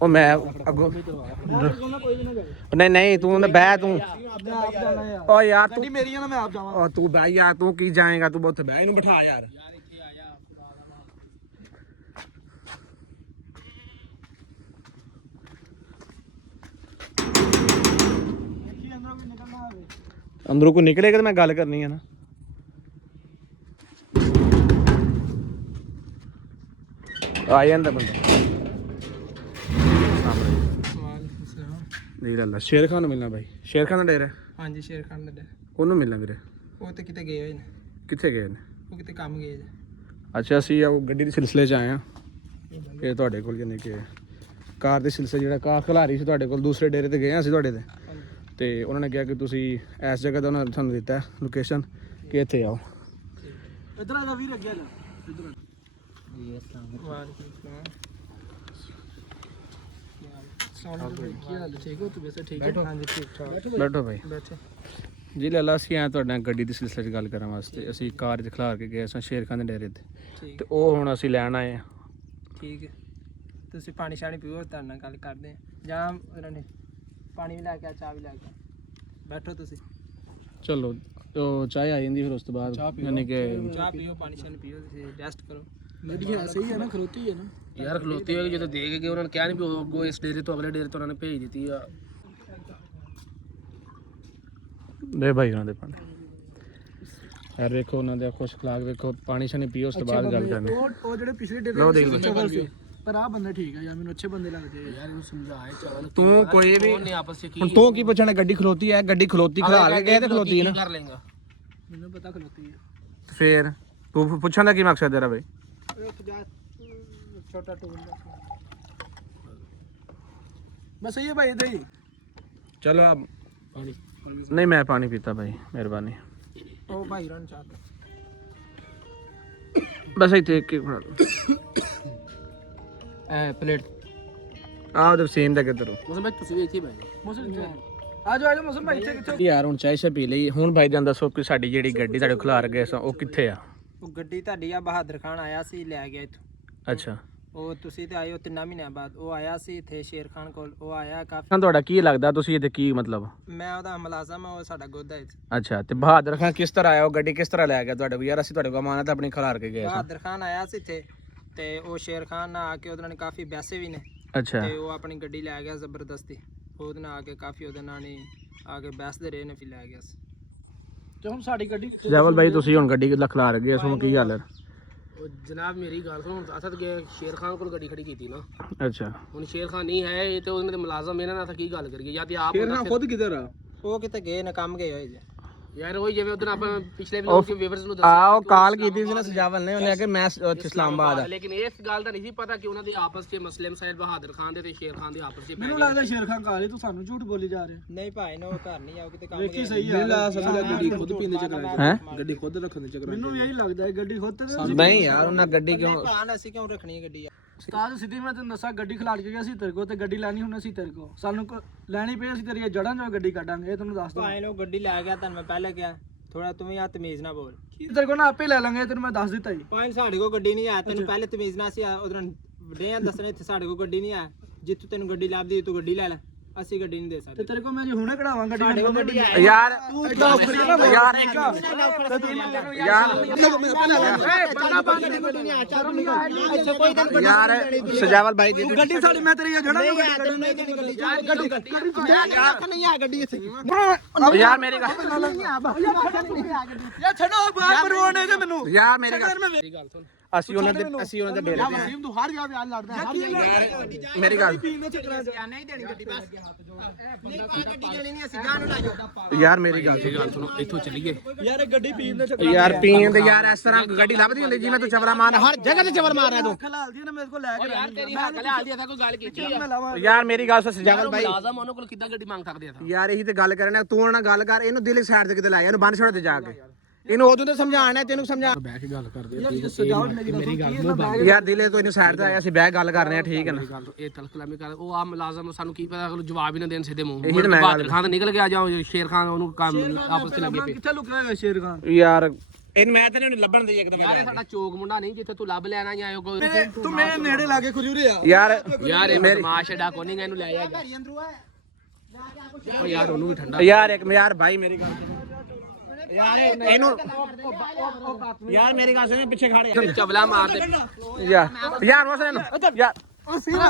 ਉਹ ਮੈਂ ਅੱਗੋਂ ਨਹੀਂ ਤੂੰ ਬਹਿ ਤੂੰ। ਆਪ ਜਾਣਾ ਯਾਰ, ਓ ਯਾਰ ਤੂੰ ਗੱਡੀ ਮੇਰੀ ਆ ਨਾ, ਮੈਂ ਆਪ ਜਾਵਾਂ। ਓ ਤੂੰ ਬਹਿ ਯਾਰ, ਤੂੰ ਕੀ ਜਾਏਗਾ, ਤੂੰ ਉੱਥੇ ਬਹਿ, ਇਹਨੂੰ ਬਿਠਾ ਯਾਰ। ਅੰਦਰੋਂ ਕੋਈ ਨਿਕਲੇਗਾ ਤਾਂ ਮੈਂ ਗੱਲ ਕਰਨੀ ਹੈ ਨਾ। ਆ ਜਾਂਦਾ ਬੰਦਾ ਸਾਹਮਣੇ। ਨਹੀਂ ਲੱਲਾ ਸ਼ੇਰ ਖਾਨ ਨੂੰ ਮਿਲਣਾ ਭਾਈ। ਸ਼ੇਰ ਖਾਨ ਦਾ ਡੇਰਾ ਹੈ। ਹਾਂਜੀ, ਸ਼ੇਰ ਖਾਨ ਦਾ ਡੇਰਾ। ਉਹਨੂੰ ਮਿਲਣਾ ਵੀਰੇ। ਉਹ ਤੇ ਕਿਤੇ ਗਏ ਹੋਏ ਨੇ। ਕਿੱਥੇ ਗਏ ਨੇ? ਉਹ ਕਿਤੇ ਕੰਮ ਗਏ ਨੇ। ਅੱਛਾ, ਅਸੀਂ ਉਹ ਗੱਡੀ ਦੇ ਸਿਲਸਿਲੇ 'ਚ ਆਏ ਹਾਂ। ਇਹ ਤੁਹਾਡੇ ਕੋਲ ਯਾਨੀ ਕਿ ਕਾਰ ਦੇ ਸਿਲਸਿਲੇ, ਜਿਹੜਾ ਕਾਰ ਖਿਲਾਰੀ ਸੀ ਤੁਹਾਡੇ ਕੋਲ, ਦੂਸਰੇ ਡੇਰੇ ਤੇ ਗਏ ਹਾਂ ਅਸੀਂ ਤੁਹਾਡੇ ਤੇ ਉਹਨਾਂ ਨੇ ਕਿਹਾ ਕਿ ਤੁਸੀਂ ਇਸ ਜਗ੍ਹਾ ਦਾ ਉਹਨਾਂ ਨੇ ਸਾਨੂੰ ਦਿੱਤਾ ਲੋਕੇਸ਼ਨ ਕਿ ਇੱਥੇ ਆਓ। ਇਧਰ ਆ ਜਾ ਵੀਰ, ਅੱਗੇ ਆ ਜਾ। ਇਧਰ ਜੀ ਠੀਕ ਹੋ ਤੂੰ? ਵੈਸੇ ਠੀਕ ਹੈ। ਹਾਂਜੀ ਠੀਕ ਠਾਕ। ਬੈਠੋ ਭਾਈ। ਬੈਠੇ ਜੀ ਲੱਲਾ, ਅਸੀਂ ਆਏ ਤੁਹਾਡੇ ਨਾਲ ਗੱਡੀ ਦੇ ਸਿਲਸਿਲੇ 'ਚ ਗੱਲ ਕਰਨ ਵਾਸਤੇ। ਅਸੀਂ ਕਾਰ 'ਚ ਖਿਲਾਰ ਕੇ ਗਏ ਸਾਂ ਸ਼ੇਰ ਖਾਨ ਦੇ ਡੇਰੇ ਤੇ ਉਹ ਹੁਣ ਅਸੀਂ ਲੈਣ ਆਏ ਹਾਂ। ਠੀਕ ਹੈ, ਤੁਸੀਂ ਪਾਣੀ ਸ਼ਾਣੀ ਪੀਓ, ਤੁਹਾਡੇ ਨਾਲ ਗੱਲ ਕਰਦੇ ਆ। ਜਾਂ ਉਹਨਾਂ ਨੇ ਪਾਣੀ ਵੀ ਲੈ ਕੇ ਆ, ਚਾਹ ਵੀ ਲੈ ਕੇ ਆ। ਬੈਠੋ ਤੁਸੀਂ। ਚਲੋ ਉਹ ਚਾਹ ਆ ਜਾਂਦੀ, ਫਿਰ ਉਸ ਤੋਂ ਬਾਅਦ ਯਾਨੀ ਕਿ ਚਾਹ ਪੀਓ, ਪਾਣੀ ਸ਼ਾਣੀ ਪੀਓ, ਤੁਸੀਂ ਰੈਸਟ ਕਰੋ। ਵਧੀਆ ਸਹੀ ਹੈ ਨਾ, ਖਲੋਤੀ ਹੈ ਨਾ ਯਾਰ। ਖਲੋਤੀ ਹੋਈ ਜਦੋਂ ਦੇ ਕੇ ਗਏ, ਉਹਨਾਂ ਨੇ ਕਿਹਾ ਨਹੀਂ ਵੀ ਅੱਗੋਂ ਇਸ ਡੇਰੇ ਤੋਂ ਅਗਲੇ ਡੇਰੇ ਤੋਂ ਉਹਨਾਂ ਨੇ ਭੇਜ ਦਿੱਤੀ ਆ। ਦੇ ਭਾਈ ਉਹਨਾਂ ਦੇ ਪਾਣੀ ਯਾਰ ਵੇਖੋ, ਉਹਨਾਂ ਦੇ ਖੁਸ਼ ਖਲਾਕ ਵੇਖੋ। ਪਾਣੀ ਸ਼ਾਨੀ ਪੀਓ, ਉਸ ਤੋਂ ਬਾਅਦ ਗੱਲ ਕਰਨੀ। ਉਹ ਜਿਹੜੇ ਪਿਛਲੇ ਡੇਰੇ ਲਓ ਦੇਖ ਚਵਲ ਸੀ, ਪਰ ਆਹ ਬੰਦੇ ਠੀਕ ਆ ਯਾਰ, ਮੈਨੂੰ ਅੱਛੇ ਬੰਦੇ ਲੱਗਦੇ ਆ। ਯਾਰ ਇਹਨੂੰ ਸਮਝਾਏ ਚਾਵਲ ਤੂੰ ਕੋਈ ਵੀ ਉਹਨੇ ਆਪਸ ਵਿੱਚ ਹੁਣ ਤੂੰ ਕੀ ਪੁੱਛਣਾ? ਗੱਡੀ ਖਲੋਤੀ ਹੈ, ਗੱਡੀ ਖਲੋਤੀ ਖਿਲਾਰ ਕੇ ਗਏ ਤੇ ਖਲੋਤੀ ਹੈ ਨਾ। ਕਰ ਲੇਗਾ ਮੈਨੂੰ ਪਤਾ ਖਲੋਤੀ ਹੈ। ਫੇਰ ਤੂੰ ਪੁੱਛਣ ਦਾ ਕੀ ਮਕਸਦ ਤੇਰਾ ਬਈ? ਛੋਟਾ ਟੂਲ ਬਸ ਇਹ ਭਾਈ ਇਧਰ ਹੀ। ਚਲੋ ਆਪ ਪਾਣੀ ਨਹੀਂ, ਮੈਂ ਪਾਣੀ ਪੀਤਾ ਭਾਈ, ਮਿਹਰਬਾਨੀ। ਉਹ ਭਾਈ ਰਨ ਚਾਹਤਾ ਬਸ ਇੱਥੇ ਇੱਕ ਫੜਾ ਲਓ प्लेट ਆਹ ਉਧਰ ਸੀਨ ਦੇ ਕਿਧਰੋਂ ਮੌਸਮ ਭਾਈ ਤੁਸੀਂ ਵੀ ਇੱਥੇ ਹੀ ਬੈਠੋ ਆ ਜਾਓ ਮੌਸਮ ਭਾਈ ਇੱਥੇ ਕਿੱਥੇ ਯਾਰ ਹੁਣ ਚਾਹ ਸ਼ਾ ਪੀ ਲਈ ਹੁਣ ਭਾਈ ਜਾਨ ਦੱਸੋ ਕਿ ਸਾਡੀ ਜਿਹੜੀ ਗੱਡੀ ਸਾਡੇ ਖਿਲਾਰ ਗਏ ਸਾਂ ਉਹ ਕਿੱਥੇ ਆ ਉਹ ਗੱਡੀ ਤੁਹਾਡੀ ਆ ਬਹਾਦਰ ਖਾਨ ਆਇਆ ਸੀ ਲੈ ਗਿਆ ਇੱਥੋਂ ਅੱਛਾ ਉਹ ਤੁਸੀਂ ਤੇ ਆਏ ਹੋ 3 ਮਹੀਨਿਆਂ ਬਾਅਦ ਉਹ ਆਇਆ ਸੀ ਇੱਥੇ ਸ਼ੇਰ ਖਾਨ ਕੋਲ ਉਹ ਆਇਆ ਕਾਫੀ ਤਾਂ ਤੁਹਾਡਾ ਕੀ ਲੱਗਦਾ ਤੁਸੀਂ ਇਹਦੇ ਕੀ ਮਤਲਬ ਮੈਂ ਉਹਦਾ ਮੁਲਾਜ਼ਮ ਆ ਉਹ ਸਾਡਾ ਗੋਦਾ ਹੈ ਅੱਛਾ ਤੇ ਬਹਾਦਰ ਖਾਨ ਕਿਸ ਤਰ੍ਹਾਂ ਆਇਆ ਉਹ ਗੱਡੀ ਕਿਸ ਤਰ੍ਹਾਂ ਲੈ ਗਿਆ ਤੁਹਾਡੇ ਕੋਲ ਯਾਰ ਅਸੀਂ ਤੁਹਾਡੇ ਕੋਲ ਅਮਾਨਤ ਆਪਣੀ ਖਿਲਾਰ ਕੇ ਗਏ ਸਾਂ ਬਹਾਦਰ ਖਾਨ ਆਇਆ ਸੀ ਇੱਥੇ ਤੇ ਉਹ ਸ਼ੇਰ ਖਾਨ ਨਾਲ ਆ ਕੇ ਉਹਦੇ ਨਾਲ ਕਾਫੀ ਬੈਸੇ ਵੀ ਨੇ ਅੱਛਾ ਤੇ ਉਹ ਆਪਣੀ ਗੱਡੀ ਲੈ ਗਿਆ ਜ਼ਬਰਦਸਤੀ ਉਹਦੇ ਨਾਲ ਆ ਕੇ ਕਾਫੀ ਉਹਦੇ ਨਾਲ ਨਹੀਂ ਆ ਕੇ ਬੈਸਦੇ ਰਹੇ ਨੇ ਫਿਰ ਲੈ ਗਿਆ ਸੀ ਤੇ ਹੁਣ ਸਾਡੀ ਗੱਡੀ ਜੈਵਲ ਭਾਈ ਤੁਸੀਂ ਹੁਣ ਗੱਡੀ ਖਿਲਾਰ ਗਏ ਸੋ ਕੀ ਗੱਲ ਹੈ ਉਹ ਜਨਾਬ ਮੇਰੀ ਗੱਲ ਸੁਣੋ ਅਸਦ ਗਏ ਸ਼ੇਰ ਖਾਨ ਕੋਲ ਗੱਡੀ ਖੜੀ ਕੀਤੀ ਨਾ ਅੱਛਾ ਹੁਣ ਸ਼ੇਰ ਖਾਨ ਨਹੀਂ ਹੈ ਇਹ ਤੇ ਉਹਨਾਂ ਦੇ ਮੁਲਾਜ਼ਮ ਇਹਨਾਂ ਨਾਲ ਤਾਂ ਕੀ ਗੱਲ ਕਰੀਏ ਜਾਂ ਤੇ ਆਪ ਖੁਦ ਕਿਧਰ ਆ ਉਹ ਕਿਤੇ ਗਏ ਨੇ ਕੰਮ ਗਏ ਹੋਏ ਜੇ ਯਾਰ ਉਹੀ ਜਿਵੇਂ ਉਧਰ ਆਪਾਂ ਪਿਛਲੇ ਵਲੋਗ ਦੇ ਵੀਵਰਸ ਨੂੰ ਉਹ ਕਾਲ ਕੀਤੀ ਸੀ ਨਾ ਸਜਾਵਲ ਨੇ ਉਹਨੇ ਕਿ ਮੈਂ ਉੱਥੇ ਇਸਲਾਮਾਬਾਦ ਆ ਲੇਕਿਨ ਇਸ ਗੱਲ ਦਾ ਨਹੀਂ ਸੀ ਪਤਾ ਕਿ ਉਹਨਾਂ ਦੇ ਆਪਸ 'ਚ ਮਸਲੇ ਮਸਾਇਲ ਬਹਾਦਰ ਖਾਨ ਦੇ ਤੇ ਸ਼ੇਰ ਖਾਨ ਦੇ ਆਪਸ 'ਚ ਮੈਨੂੰ ਲੱਗਦਾ ਸ਼ੇਰ ਖਾਨ ਕਾਲੇ ਤੂੰ ਸਾਨੂੰ ਝੂਠ ਬੋਲੀ ਜਾ ਰਿਹਾ ਨਹੀਂ ਭਾਈ ਨਾ ਉਹ ਘਰ ਨਹੀਂ ਆਉ ਕਿਤੇ ਕੰਮ ਵੇਖੀ ਸਹੀ ਆ ਗੱਡੀ ਖੁਦ ਪੀਂਦੇ ਹੈ ਗੱਡੀ ਖੁਦ ਰੱਖਣ ਦੇ ਚੱਕਰ ਮੈਨੂੰ ਵੀ ਇਹੀ ਲੱਗਦਾ ਹੈ ਗੱਡੀ ਖੁਦ ਤੇ ਨਹੀਂ ਯਾਰ ਉਹਨਾਂ ਗੱਡੀ ਕਿਉਂ ਭਾਣ ਅਸੀਂ ਕਿਉਂ ਰੱਖਣੀ ਹੈ ਗੱਡੀ ਉਸਤਾਦ ਸਿੱਧੀ ਮੈਂ ਤੈਨੂੰ ਦੱਸਾਂ ਗੱਡੀ ਖਿਲਾੜ ਕੇ ਗਿਆ ਸੀ ਤੇਰੇ ਕੋਲ ਤੇ ਗੱਡੀ ਲੈਣੀ ਹੁਣ ਅਸੀਂ ਤੇਰੇ ਕੋਲ ਸਾਨੂੰ ਲੈਣੀ ਪਈ ਅਸੀਂ ਤੇਰੀ ਜੜਾਂ ਚੋਂ ਗੱਡੀ ਕੱਢਾਂਗੇ ਇਹ ਤੈਨੂੰ ਦੱਸ ਦਵਾਂ ਭਾਈ ਨੂੰ ਗੱਡੀ ਲੈ ਗਿਆ ਤੁਹਾਨੂੰ ਮੈਂ ਪਹਿਲੇ ਕਿਹਾ ਥੋੜਾ ਤੂੰ ਵੀ ਆ ਤਮੀਜ਼ ਨਾ ਬੋਲ ਤੇਰੇ ਕੋਲ ਨਾ ਆਪੇ ਲੈ ਲਾਂਗੇ ਤੈਨੂੰ ਮੈਂ ਦੱਸ ਦਿੱਤਾ ਜੀ ਭਾਈ ਸਾਡੇ ਕੋਲ ਗੱਡੀ ਨਹੀਂ ਆ ਤੈਨੂੰ ਪਹਿਲੇ ਤਮੀਜ਼ ਨਾ ਸੀ ਉਧਰ ਡੇ ਦੱਸਣੇ ਇੱਥੇ ਸਾਡੇ ਕੋਲ ਗੱਡੀ ਨਹੀਂ ਆ ਜਿੱਥੋਂ ਤੈਨੂੰ ਗੱਡੀ ਲੱਭਦੀ ਤੂੰ ਗੱਡੀ ਲੈ ਲੈ ਅਸੀਂ ਗੱਡੀ ਨਹੀਂ ਦੇ ਤੇ ਸਕਦੇ ਤੇਰੇ ਕੋਲ ਮੈਂ ਜੀ ਹੁਣੇ ਕਢਾਵਾਂ ਗੱਡੀ ਸਾਡੇ ਕੋਲ ਗੱਡੀ ਆ ਯਾਰ ਯਾਰ ਯਾਰ ਸਜਾਵਲ ਭਾਈ ਜੀ ਗੱਡੀ ਸਾਡੀ ਮੈਂ ਤੇਰੀ ਜੜਾਂ ਚੋਂ ਯਾਰ ਮੇਰੀ ਗੱਲ ਯਾ ਛੱਡੋ ਬਾਹਰ ਪਰਵਾਨੇ ਜੇ ਮੈਨੂੰ ਯਾਰ ਮੇਰੀ ਗੱਲ ਮੇਰੀ ਗੱਲ ਸੁਣ ਅਸੀਂ ਉਹਨਾਂ ਦੇ ਡੇਰੇ ਤੇ ਆਏ। ਤੂੰ ਹਰ ਜਾ ਬਿਆਨ ਲੜਦਾ ਹਰ ਮੇਰੀ ਗੱਲ ਨਹੀਂ ਦੇਣੀ ਗੱਡੀ ਬਸ ਨਹੀਂ ਪਾ ਗੱਡੀ ਦੇਣੀ ਨਹੀਂ ਅਸੀਂ ਜਾਨ ਨੂੰ ਲਾ ਜਾਓ ਯਾਰ ਮੇਰੀ ਗੱਲ ਗੱਲ ਸੁਣੋ ਇੱਥੋਂ ਚੱਲੀਏ ਯਾਰ ਗੱਡੀ ਪੀਣ ਦੇ ਚੱਕਰ ਯਾਰ ਪੀਣ ਦੇ ਯਾਰ ਇਸ ਤਰ੍ਹਾਂ ਗੱਡੀ ਲੱਭਦੀ ਹੁੰਦੀ ਜਿਵੇਂ ਤੂੰ ਚਵਰਾ ਮਾਰ ਹਰ ਜਗ੍ਹਾ ਤੇ ਚਵਰ ਮਾਰ ਰਿਹਾ ਤੂੰ ਖਲਾਲਦੀ ਨਾ ਮੇਰੇ ਕੋਲ ਲੈ ਕੇ ਯਾਰ ਤੇਰੀ ਹੱਕ ਲੈ ਆਦੀ ਕੋਈ ਗੱਲ ਕੀਤੀ ਮੈਂ ਲਾਵਾਂ ਯਾਰ ਮੇਰੀ ਗੱਲ ਸੁਣ ਸਜਾਵਲ ਭਾਈ ਮੁਲਾਜ਼ਮ ਉਹਨਾਂ ਕੋਲ ਕਿੱਦਾਂ ਗੱਡੀ ਮੰਗ ਸਕਦੇ ਆ ਯਾਰ ਇਹੀ ਤੇ ਗੱਲ ਕਰਨਾ ਤੂੰ ਉਹਨਾਂ ਨਾਲ ਗੱਲ ਕਰ ਇਹਨੂੰ ਦਿਲ ਸਾਈਡ ਤੇ ਕਿਤੇ ਲੈ ਇਹਨੂੰ ਬੰਨ ਛੋੜ ਤੇ ਜਾ ਕੇ ਇਹਨੂੰ ਉਦੋਂ ਤੇ ਸਮਝਾਣਾ ਤੈਨੂੰ ਸਮਝਾ ਬਹਿ ਕੇ ਗੱਲ ਕਰਦੇ ਮੇਰੀ ਗੱਲ ਯਾਰ ਦਿਲੇ ਤੋਂ ਇਹਨੂੰ ਸਾਈਡ ਤੇ ਆਇਆ ਅਸੀਂ ਬਹਿ ਗੱਲ ਕਰ ਰਹੇ ਆ ਠੀਕ ਹੈ ਨਾ ਇਹ ਤਲਕਲਾਮੀ ਕਰ ਉਹ ਆ ਮੁਲਾਜ਼ਮ ਸਾਨੂੰ ਕੀ ਪਤਾ ਅਗਲ ਜਵਾਬ ਹੀ ਨਾ ਦੇਣ ਸਿੱਧੇ ਮੂੰਹ ਇਹੀ ਤਾਂ ਮੈਂ ਬਹਾਦਰ ਖਾਨ ਤਾਂ ਨਿਕਲ ਗਿਆ ਜਾਂ ਸ਼ੇਰ ਖਾਨ ਉਹਨੂੰ ਕੰਮ ਆਪਸ ਚ ਲੱਗੇ ਪਏ ਕਿੱਥੇ ਲੁਕਿਆ ਹੋਇਆ ਸ਼ੇਰ ਖਾਨ ਯਾਰ ਇਹਨੂੰ ਮੈਂ ਤੇ ਨਹੀਂ ਲੱਭਣ ਦੀ ਇੱਕਦਮ ਯਾਰ ਇਹ ਸਾਡਾ ਚੋਕ ਮੁੰਡਾ ਨਹੀਂ ਜਿੱਥੇ ਤੂੰ ਲੱਭ ਲੈਣਾ ਜਾਂ ਕੋਈ ਤੂੰ ਮੇਰੇ ਨੇੜੇ ਲਾ ਕੇ ਖਜੂਰੇ ਆ ਯਾਰ ਯਾਰ ਇਹ ਬਦਮਾਸ਼ ਐਡਾ ਕੋਈ ਨਹੀਂ ਇਹਨੂੰ ਲੈ ਜਾ ਓ ਯਾਰ ਉਹਨੂੰ ਵੀ ਠੰਡਾ ਯਾਰ ਇੱਕ ਯਾਰ ਭਾਈ ਮੇਰੀ ਗੱਲ ਸੁਣ। ਯਾਰ ਇਹਨੂੰ ਯਾਰ ਮੇਰੀ ਗੱਲ ਸੁਣ ਪਿੱਛੇ ਖੜੇ ਚਵਲਾ ਮਾਰ ਦੇ ਯਾਰ ਮੋਸਨ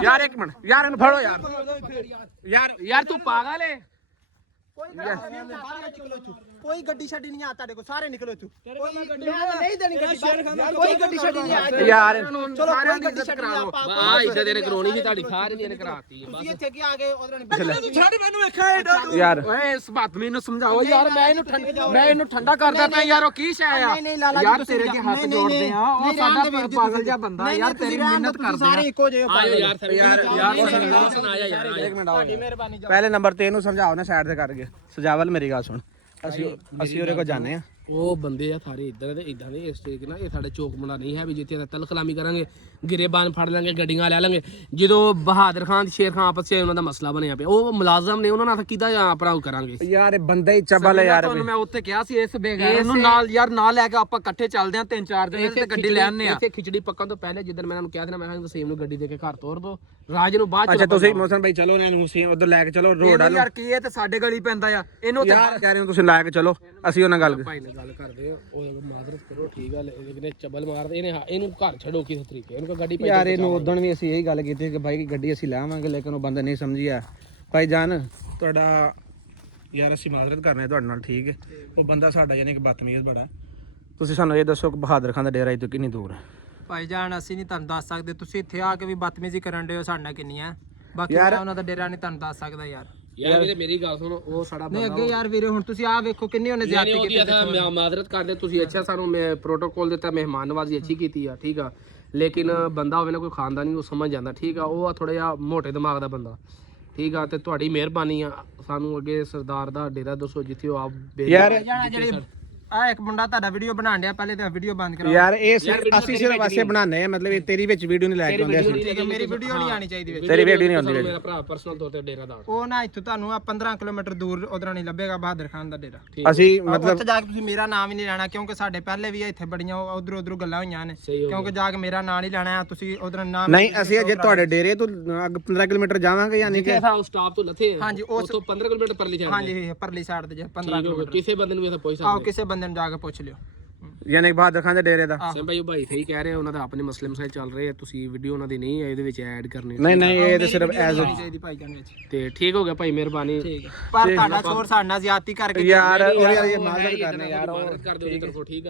ਯਾਰ ਇੱਕ ਮਿੰਟ ਯਾਰ ਇਹਨੂੰ ਫੜੋ ਯਾਰ ਯਾਰ ਤੂੰ ਪਾਗਲ ਏ ਕੋਈ ਗੱਡੀ ਛੱਡੀ ਨਹੀਂ ਆ ਤੁਹਾਡੇ ਕੋਲ ਸਾਰੇ ਨਿਕਲੋ ਇੱਥੋਂ ਨਹੀਂ ਦੇਣੀ ਗੱਡੀ ਕੋਈ ਗੱਡੀ ਛੱਡੀ ਨਹੀਂ ਆ ਯਾਰ ਚਲੋ ਕੋਈ ਗੱਡੀ ਛੱਡੀ ਨਹੀਂ ਆਪਾਂ ਆ ਇੱਜ਼ਤ ਇਹਨੇ ਕਰਾਉਣੀ ਸੀ ਤੁਹਾਡੀ ਸਾਰੀ ਨੇ ਕਰਾਤੀ ਤੁਸੀਂ ਇੱਥੇ ਕੀ ਆ ਗਏ ਉਹਦੇ ਨਾਲ ਛੱਡ ਮੈਨੂੰ ਵੇਖਿਆ ਏਡਾ ਤੂੰ ਯਾਰ ਓਏ ਇਸ ਬਦਤਮੀਜ਼ ਨੂੰ ਸਮਝਾਓ ਯਾਰ ਮੈਂ ਇਹਨੂੰ ਠੰਡਾ ਕਰਦਾ ਪਿਆ ਯਾਰ ਉਹ ਕੀ ਸ਼ੈ ਆ ਨਹੀਂ ਲਾਲਾ ਯਾਰ ਤੇਰੇ ਅੱਗੇ ਹੱਥ ਜੋੜਦੇ ਆ ਉਹ ਸਾਡਾ ਪਾਗਲ ਜਿਹਾ ਬੰਦਾ ਯਾਰ ਤੇਰੀ ਮਿਹਨਤ ਕਰਦੇ ਸਾਰੇ ਇੱਕੋ ਜਿਹੇ ਆਇਓ ਯਾਰ ਯਾਰ ਸੁਣਾਇਆ ਯਾਰ ਇੱਕ ਮਿੰਟ ਆਓ ਤੁਹਾਡੀ ਮਿਹਰਬਾਨੀ ਪਹਿਲੇ ਨੰਬਰ ਤੇ ਇਹਨੂੰ ਸਮਝਾਓ ਨਾ ਸਾਈਡ ਤੇ ਕਰਕੇ ਸਜਾਵਲ ਮੇਰੀ ਗੱਲ ਸੁਣ ਅਸੀਂ ਉਹਦੇ ਕੋਲ ਜਾਣੇ ਆ ਉਹ ਬੰਦੇ ਆ ਸਾਰੇ ਇੱਧਰ ਦੇ ਇਦਾਂ ਦੇ ਇਸ ਤਰੀਕੇ ਨਾਲ ਇਹ ਸਾਡੇ ਚੌਕ ਮੁੰਡਾ ਨਹੀਂ ਹੈ ਵੀ ਜਿੱਥੇ ਅਸੀਂ ਤਲਖਲਾਮੀ ਕਰਾਂਗੇ ਗਿਰੇਬਾਨ ਫੜ ਲਾਂਗੇ ਗੱਡੀਆਂ ਲੈ ਲਾਂਗੇ ਜਦੋਂ ਬਹਾਦਰ ਖਾਨ ਤੇ ਸ਼ੇਰ ਖਾਨ ਆਪਸ 'ਚ ਉਹਨਾਂ ਦਾ ਮਸਲਾ ਬਣਿਆ ਪਿਆ ਉਹ ਮੁਲਾਜ਼ਮ ਨੇ ਉਹਨਾਂ ਨਾਲ ਕਿੱਦਾਂ ਆਪਣਾ ਉਹ ਕਰਾਂਗੇ ਯਾਰ ਇਹ ਬੰਦਾ ਹੀ ਚੱਬਲ ਹੈ ਯਾਰ ਤੁਹਾਨੂੰ ਮੈਂ ਉੱਥੇ ਕਿਹਾ ਸੀ ਇਸ ਬੇਗੈਰ ਨੂੰ ਨਾਲ ਯਾਰ ਨਾਲ ਲੈ ਕੇ ਆਪਾਂ ਇਕੱਠੇ ਚੱਲਦੇ ਆ 3-4 ਦਿਨ ਤੇ ਗੱਡੀ ਲੈ ਆਨੇ ਆ ਇੱਥੇ ਖਿਚੜੀ ਪੱਕਣ ਤੋਂ ਪਹਿਲੇ ਜਿੱਦਣ ਮੈਂ ਇਹਨਾਂ ਨੂੰ ਕਿਹਾ ਸੀ ਨਾ ਮੈਂ ਕਿਹਾ ਵਸੀਮ ਨੂੰ ਗੱਡੀ ਦੇ ਕੇ ਘਰ ਤੋਰ ਦੋ ਰਾਜ ਨੂੰ ਬਾਅਦ ਅੱਛਾ ਤੁਸੀਂ ਮੋਸਨ ਭਾਈ ਚਲੋ ਇਹਨਾਂ ਨੂੰ ਉਧਰ ਲੈ ਕੇ ਚਲੋ ਰੋਡ ਵੱਲ ਯਾਰ ਕੀ ਇਹ ਤੇ ਸਾਡੇ ਗਲੀ ਪੈਂਦਾ ਆ ਇਹਨੂੰ ਯਾਰ ਕਹਿ ਰਹੇ ਹੋ ਤੁਸੀਂ ਲੈ ਕੇ ਚਲੋ ਅਸੀਂ ਉਹਨਾਂ ਗੱਲ ਭਾਈ ਨਾਲ ਗੱਲ ਕਰਦੇ ਉਹ ਮਾਜ਼ਰਤ ਕਰੋ ਠੀਕ ਆ ਇਹਨੇ ਚਬਲ ਮਾਰਦੇ ਇਹਨੂੰ ਘਰ ਛੱਡੋ ਕਿਸੇ ਤਰੀਕੇ ਇਹਨੂੰ ਗੱਡੀ ਯਾਰ ਇਹਨੂੰ ਉਦੋਂ ਵੀ ਅਸੀਂ ਇਹੀ ਗੱਲ ਕੀਤੀ ਕਿ ਭਾਈ ਗੱਡੀ ਅਸੀਂ ਲਾਵਾਂਗੇ ਲੇਕਿਨ ਉਹ ਬੰਦਾ ਨਹੀਂ ਸਮਝਿਆ ਭਾਈ ਜਾਨ ਤੁਹਾਡਾ ਯਾਰ ਅਸੀਂ ਮਾਜ਼ਰਤ ਕਰਨੇ ਤੁਹਾਡੇ ਨਾਲ ਠੀਕ ਹੈ ਉਹ ਬੰਦਾ ਸਾਡਾ ਯਾਨੀ ਕਿ ਬਦਤਮੀਜ਼ ਬੜਾ ਤੁਸੀਂ ਸਾਨੂੰ ਇਹ ਦੱਸੋ ਕਿ ਬਹਾਦਰ ਖਾਨ ਦਾ ਡੇਰਾ ਇੱਥੋਂ ਕਿੰਨੀ ਦੂਰ ਹੈ ਭਾਈ ਜਾਨ ਅਸੀਂ ਨਹੀਂ ਤੁਹਾਨੂੰ ਦੱਸ ਸਕਦੇ ਤੁਸੀਂ ਇੱਥੇ ਆ ਕੇ ਵੀ ਬਦਤਮੀਜ਼ੀ ਕਰਨ ਦੇ ਹੋ ਸਾਡੇ ਨਾਲ ਕਿੰਨੀ ਆ ਬਾਕੀ ਮੈਂ ਉਹਨਾਂ ਦਾ ਡੇਰਾ ਨਹੀਂ ਤੁਹਾਨੂੰ ਦੱਸ ਸਕਦਾ ਯਾਰ ਯਾਰ ਵੀਰੇ ਮੇਰੀ ਗੱਲ ਸੁਣੋ ਉਹ ਸਾਡਾ ਨਹੀਂ ਅੱਗੇ ਯਾਰ ਵੀਰੇ ਹੁਣ ਤੁਸੀਂ ਆ ਵੇਖੋ ਕਿੰਨੀ ਉਹਨੇ ਜ਼ਿਆਦਤੀ ਕੀਤੀ ਮੈਂ ਮਾਜ਼ਰਤ ਕਰਦੇ ਤੁਸੀਂ ਅੱਛਾ ਸਾਨੂੰ ਮੈਂ ਪ੍ਰੋਟੋਕੋਲ ਦਿੱਤਾ ਮਹਿਮਾਨ ਨਵਾਜ਼ੀ ਅੱਛੀ ਕੀਤੀ ਆ ਠੀਕ ਆ ਲੇਕਿਨ ਬੰਦਾ ਹੋਵੇ ਨਾ ਕੋਈ ਖਾਨਦਾਨੀ ਉਹ ਸਮਝ ਜਾਂਦਾ ਠੀਕ ਆ ਉਹ ਥੋੜਾ ਜਿਹਾ ਮੋਟੇ ਦਿਮਾਗ ਦਾ ਬੰਦਾ ਠੀਕ ਆ ਤੇ ਤੁਹਾਡੀ ਮਿਹਰਬਾਨੀ ਆ ਸਾਨੂੰ ਅੱਗੇ ਸਰਦਾਰ ਦਾ ਡੇਰਾ ਦੱਸੋ ਜਿੱਥੇ ਉਹ ਆਪ ਯਾਰ ਆ ਇੱਕ ਮੁੰਡਾ ਤੁਹਾਡਾ ਵੀਡੀਓ ਬਣਾਉਣ ਡਿਆ, ਪਹਿਲੇ ਤਾਂ ਵੀਡੀਓ ਬੰਦ ਕਰਾਓ ਯਾਰ ਇਹ ਅਸੀਂ ਸਿਰਫ ਵਾਸਤੇ ਬਣਾਉਂਦੇ ਆ, ਮਤਲਬ ਇਹ ਤੇਰੀ ਵਿੱਚ ਵੀਡੀਓ ਨਹੀਂ ਲੈ ਕੇ ਆਉਂਦੇ ਅਸੀਂ। ਠੀਕ ਹੈ, ਮੇਰੀ ਵੀਡੀਓ ਨਹੀਂ ਆਣੀ ਚਾਹੀਦੀ ਵਿੱਚ। ਤੇਰੀ ਵੀਡੀਓ ਨਹੀਂ ਆਉਂਦੀ ਵਿੱਚ। ਮੇਰਾ ਭਰਾ ਪਰਸਨਲ ਤੌਰ ਤੇ ਡੇਰਾ ਦਾ ਉਹ ਨਾ ਇੱਥੋਂ ਤੁਹਾਨੂੰ ਆ 15 ਕਿਲੋਮੀਟਰ ਦੂਰ ਉਧਰੋਂ ਨਹੀਂ ਲੱਭੇਗਾ ਬਹਾਦਰ ਖਾਨ ਦਾ ਡੇਰਾ। ਅਸੀਂ ਮਤਲਬ ਉੱਥੇ ਜਾ ਕੇ ਤੁਸੀਂ ਮੇਰਾ ਨਾਮ ਹੀ ਨਹੀਂ ਲੈਣਾ, ਕਿਉਂਕਿ ਸਾਡੇ ਪਹਿਲੇ ਵੀ ਇੱਥੇ ਬੜੀਆਂ ਉਧਰੋਂ ਗੱਲਾਂ ਹੋਈਆਂ ਨੇ, ਕਿਉਂਕਿ ਜਾ ਕੇ ਮੇਰਾ ਨਾਂ ਨਹੀਂ ਲੈਣਾ, ਤੁਸੀਂ ਉਧਰ ਨਾਮ ਨਹੀਂ ਅਸੀਂ ਜੇ ਤੁਹਾਡੇ ਡੇਰੇ ਤੋਂ 15 ਕਿਲੋਮੀਟਰ ਜਾਵਾਂਗੇ ਯਾਨੀ ਕਿ ਸਟਾਪ ਤੋਂ ਲੱਥੇ ਹਾਂਜੀ ਉਥੋਂ 15 ਕਿਲੋਮੀਟਰ ਪਰਲੀ ਸਾਈਡ ਹਾਂਜੀ ਪਰਲੀ ਸਾਈਡ ਤੇ ਜੇ 15 ਕਿਲੋਮੀਟਰ ਕਿਸੇ ਬੰਦੇ ਨੂੰ ਵੀ ਪੁੱਛ ਸਕਦੇ ਆਓ, ਕਿਸੇ ਬੰਦੇ ਨੂੰ ਜਾ ਕੇ ਪੁੱਛ ਲਿਓ। ਯਾਨੀ ਬਹਾਦਰ ਖਾਨ ਦੇ ਡੇਰੇ ਦਾ। ਸੈਮ ਭਾਈ ਉਹ ਭਾਈ ਸਹੀ ਕਹਿ ਰਹੇ ਉਹਨਾਂ ਦਾ ਆਪਣੇ ਮਸਲੇ ਮਸਾਇਲ ਚੱਲ ਰਹੇ ਆ, ਤੁਸੀਂ ਵੀਡੀਓ ਉਹਨਾਂ ਦੀ ਨਹੀਂ ਇਹਦੇ ਵਿੱਚ ਐਡ ਕਰਨੀ। ਨਹੀਂ ਇਹ ਤਾਂ ਸਿਰਫ ਐਜ਼ ਚਾਹੀਦੀ ਭਾਈ ਜਾਨ ਵਿੱਚ। ਤੇ ਠੀਕ ਹੋ ਗਿਆ ਭਾਈ, ਮਿਹਰਬਾਨੀ। ਠੀਕ ਹੈ, ਪਰ ਤੁਹਾਡਾ ਸ਼ੋਰ ਸਾਡੇ ਨਾਲ ਜ਼ਿਆਦਤੀ ਕਰਕੇ ਯਾਰ ਇਹ ਮਾਜ਼ਰਤ ਕਰਨੇ ਯਾਰ ਕਰ ਦਿਓ ਜੀ ਤਰਫੋਂ, ਠੀਕ ਹੈ।